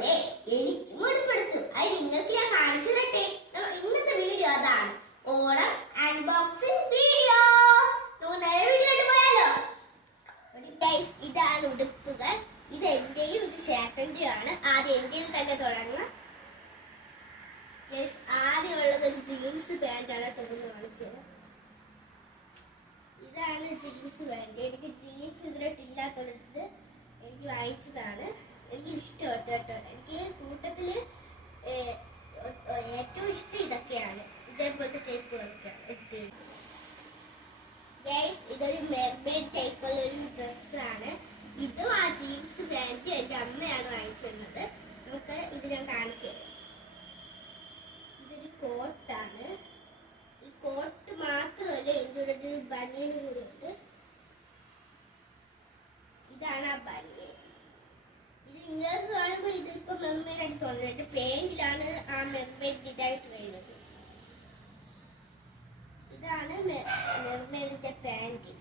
പോലെ എനിക്കും ഉടുപ്പെടുത്തു. അത് നിങ്ങൾക്ക് ഞാൻ കാണിച്ചു തരട്ടെ. ഇന്നത്തെ വീഡിയോ അതാണ്, ഓണം അൺബോക്സിംഗ് വീഡിയോ. വീഡിയോയിട്ട് പോയാലോ? ഇതാണ് ഉടുപ്പുകൾ. ഇത് എന്റെയും ഇത് ചേട്ടന്റെയും ആണ്. ആദ്യം എന്റെയിൽ തന്നെ തുടങ്ങാം. ആദ്യമുള്ളത് ഒരു ജീൻസ് പാന്റ് ആണ്. തുടർന്ന് കാണിച്ചത് ഇതാണ് ജീൻസ് പാന്റ്. എനിക്ക് ജീൻസ് ഇതിലോട്ടില്ലാത്തത് എനിക്ക് വാങ്ങിച്ചതാണ്. എനിക്ക് ഇഷ്ടപ്പെട്ടു കേട്ടോ. എനിക്ക് കൂട്ടത്തില് ഏറ്റവും ഇഷ്ടം ഇതൊക്കെയാണ്. ഇതേപോലത്തെ ടൈപ്പ് ഇതൊരു മെർമെയ്ഡ് ടൈപ്പുള്ള ഒരു ഡ്രസ്സാണ്. ഇതും ആ ജീൻസ് പാന്റും എന്റെ അമ്മയാണ് വാങ്ങിച്ചു തന്നത്. നമുക്ക് ഇത് ഞാൻ കാണിച്ചു തരാം. ഇതൊരു കോട്ടാണ്. ഈ കോട്ട് മാത്രമല്ല, എൻ്റെ ഒരു ബനിയനും കൂടി ഉണ്ട്. ഇതാണ് ആ ബനിയൻ. ഇത് നിങ്ങൾക്ക് കാണുമ്പോൾ ഇതിപ്പോ മെർമെയ്ഡ് ആയിട്ട് തോന്നുന്നത്. എന്റെ പാന്റിലാണ് ആ മെർമെയ്ഡ് ഇതായിട്ട് വരുന്നത്. ഇതാണ് മെർമെയ്ഡിന്റെ പാന്റ്.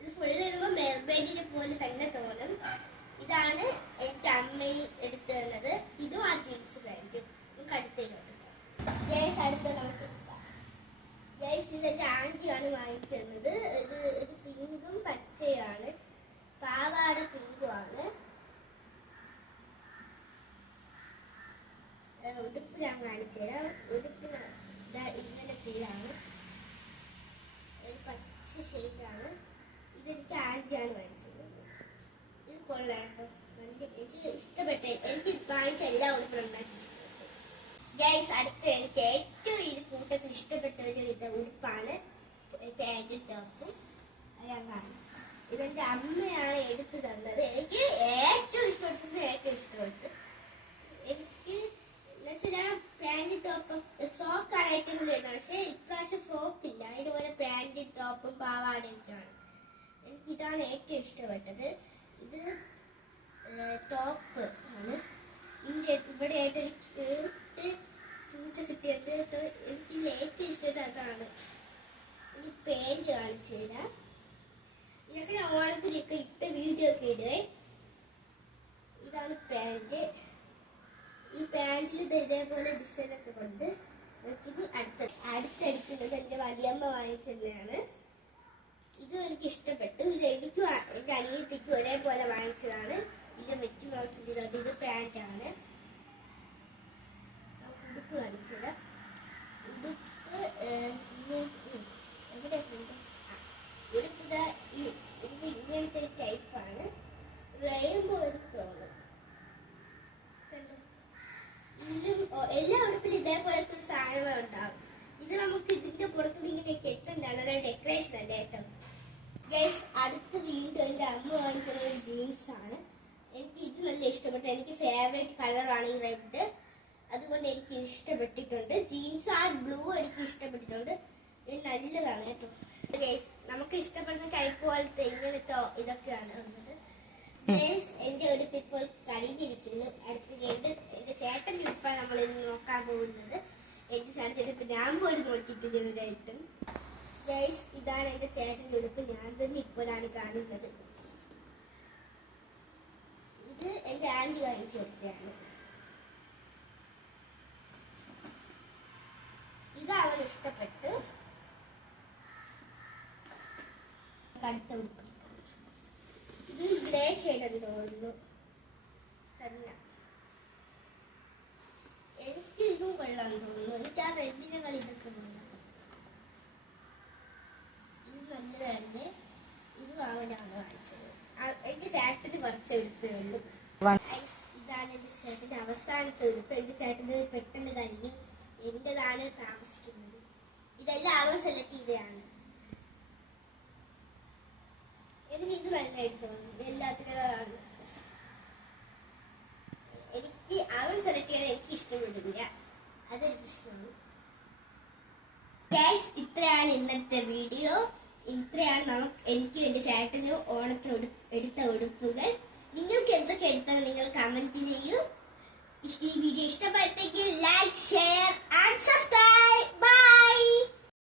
ഇത് ഫുള്ള് വരുമ്പോ മെർമെയ്ഡിനെ പോലെ തന്നെ തോന്നും. ഇതാണ് എനിക്ക് അമ്മയും എടുത്തു തന്നത്. ഇതും ആ ജീൻസ് പാന്റ്. നമുക്ക് അടുത്തേക്ക് അടുത്ത നമുക്ക് ഇതെന്റെ ആന്റിയാണ് വാങ്ങിച്ചു തന്നത്. ഇത് ഒരു പിങ്കും പച്ചയാണ്. പാവാട പിങ്കുമാണ്. ഉടുപ്പ് ഞാൻ കാണിച്ചു തരാം. ഉടുപ്പിന് ഇങ്ങനത്തെയാണ്, ഒരു പച്ച ഷെയ്ഡാണ്. ഇതെനിക്ക് ആന്റിയാണ് വാങ്ങിച്ചത്. ഇത് കൊള്ളാട്ടോ. എനിക്ക് ഇഷ്ടപ്പെട്ട, എനിക്ക് വാങ്ങിച്ച എല്ലാ ഉടുപ്പും ഇഷ്ടപ്പെട്ടു. അടുത്ത എനിക്ക് ഏറ്റവും ഇത് കൂട്ടത്തിൽ ഇഷ്ടപ്പെട്ട ഒരു ഉടുപ്പാണ് പാന്റും ടോപ്പും. ഞാൻ കാണിച്ചു. ഇതെന്റെ അമ്മയാണ് എടുത്തു തന്നത്. എനിക്ക് ഏറ്റവും ഇഷ്ടപ്പെട്ടത് ഏറ്റവും ഇഷ്ടപ്പെട്ടു. എനിക്ക് ഞാൻ പാന്റും ടോപ്പും ഫ്രോക്കാണ് ഏറ്റവും കൂടുതൽ ഇടുന്നത്. പക്ഷെ ഇപ്രാവശ്യം ഫ്രോക്ക് ഇല്ല. ഇതുപോലെ പാന്റും ടോപ്പും പാവാടയൊക്കെയാണ്. എനിക്ക് ഇതാണ് ഏറ്റവും ഇഷ്ടപ്പെട്ടത്. ഇത് ടോപ്പ് ആണ്. ഇവിടെ ആയിട്ടൊരു പൂച്ച കിട്ടിയത്. എനിക്ക് ഏറ്റവും ഇഷ്ടപ്പെട്ട അതാണ്. ഈ പാന്റ് കാണിച്ചു തരാം. ഇതൊക്കെ ഞാൻ ഓണത്തിനൊക്കെ ഇട്ട വീഡിയോ ഒക്കെ ഇടുവേ. ഇതാണ് പാന്റ്. ഈ പാന്റിൽ ഇതേപോലെ ഡിസൈനൊക്കെ കൊണ്ട് നമുക്കിത് അടുത്തടുക്കുന്നത് എന്റെ വലിയമ്മ വാങ്ങിച്ചതാണ്. ഇതും എനിക്ക് ഇഷ്ടപ്പെട്ടു. ഇത് എനിക്കും എന്റെ അനിയത്തിക്കും ഒരേപോലെ വാങ്ങിച്ചതാണ്. ഇത് മിക്കി മൗസിന്റെ ഇത് പാന്റാണ്. ഉടുപ്പ് കാണിച്ചത്. ഉടുപ്പ് ഉടുപ്പ് ഇങ്ങനത്തെ ടൈപ്പാണ്. റെയിൻബോ എടുത്തോളൂ. എല്ലാ ഉടുപ്പിലും ഇതേപോലത്തെ ഒരു സാധനം ഉണ്ടാവും. ഇത് നമുക്ക് ഇതിന്റെ പുറത്ത് ഇങ്ങനെ കെട്ടുന്നതാണ്. ഡെക്കറേഷൻ അല്ലേ കേട്ടോ. അടുത്ത വീണ്ടും എന്റെ അമ്മ വാങ്ങിച്ചത് ഒരു ജീൻസ് ആണ്. എനിക്ക് ഇത് നല്ല ഇഷ്ടപ്പെട്ടു. എനിക്ക് ഫേവറേറ്റ് കളറാണ് ഈ റെഡ്. അതുകൊണ്ട് എനിക്ക് ഇഷ്ടപ്പെട്ടിട്ടുണ്ട്. ജീൻസ് ആ ബ്ലൂ എനിക്ക് ഇഷ്ടപ്പെട്ടിട്ടുണ്ട്. ഇത് നല്ലതാണ് കേട്ടോ. നമുക്ക് ഇഷ്ടപ്പെടുന്ന ടൈപ്പ് പോലത്തെ ഇങ്ങനത്തെ ഇതൊക്കെയാണ് വന്നത്. എന്റെ ഉടുപ്പ് ഇപ്പോൾ കഴിഞ്ഞിരിക്കുന്നു. അടുത്ത എന്റെ ചേട്ടന്റെ ഉടുപ്പാണ് നമ്മൾ ഇന്ന് നോക്കാൻ പോകുന്നത്. എന്റെ ചേട്ടന്റെ ഉടുപ്പ് ഞാൻ പോലും നോക്കിയിട്ടില്ലായിട്ടും. ഇതാണ് എന്റെ ചേട്ടന്റെ ഉടുപ്പ്. ഞാൻ തന്നെ ഇപ്പോഴാണ് കാണുന്നത്. ഇത് എന്റെ ആന്റി വാങ്ങിച്ചു കൊടുത്തതാണ്. ഇത് അവന് ഇഷ്ടപ്പെട്ടു. അടുത്ത ഉടുപ്പ് ഇത് ഗ്രേ ഷെയ്ഡ് തോന്നുന്നു. എനിക്ക് ഇതും കൊള്ളാൻ തോന്നുന്നു. എനിക്ക് ആ റെഡിനെ കളി ഇതൊക്കെ കൊള്ളാം. ഇത് നല്ലതന്നെ. ഇത് അവനാണ് വാങ്ങിച്ചത്. എന്റെ ചേട്ടന് കുറച്ച് ഉടുപ്പേ ഉള്ളൂ. ഇതാണ് എന്റെ ചേട്ടന്റെ അവസാനത്തെ ഉടുപ്പ്. എന്റെ ചേട്ടന് പെട്ടെന്ന് കഴിഞ്ഞു. എന്റേതാണ് താമസിക്കുന്നത്. ഇതെല്ലാം അവൻ സെലക്ട് ചെയ്തതാണ്. എനിക്ക് ഇത് നല്ലതായിട്ട് തോന്നുന്നു. എല്ലാത്തിനും എനിക്ക് അവൻ സെലക്ട് ചെയ്യാൻ എനിക്ക് ഇഷ്ടപ്പെടുന്നില്ല. അതൊരു പ്രശ്നമാണ്. ഇത്രയാണ് ഇന്നത്തെ വീഡിയോ. ഇത്രയാണ് എനിക്ക് എന്റെ ചേട്ടന് ഓണത്തിന് എടുത്ത ഉടുപ്പുകൾ. നിങ്ങൾക്ക് എന്തൊക്കെ എടുത്തത് നിങ്ങൾ കമന്റ് ചെയ്യൂ. ഈ വീഡിയോ ഇഷ്ടപ്പെട്ടെങ്കിൽ like, share and subscribe. By.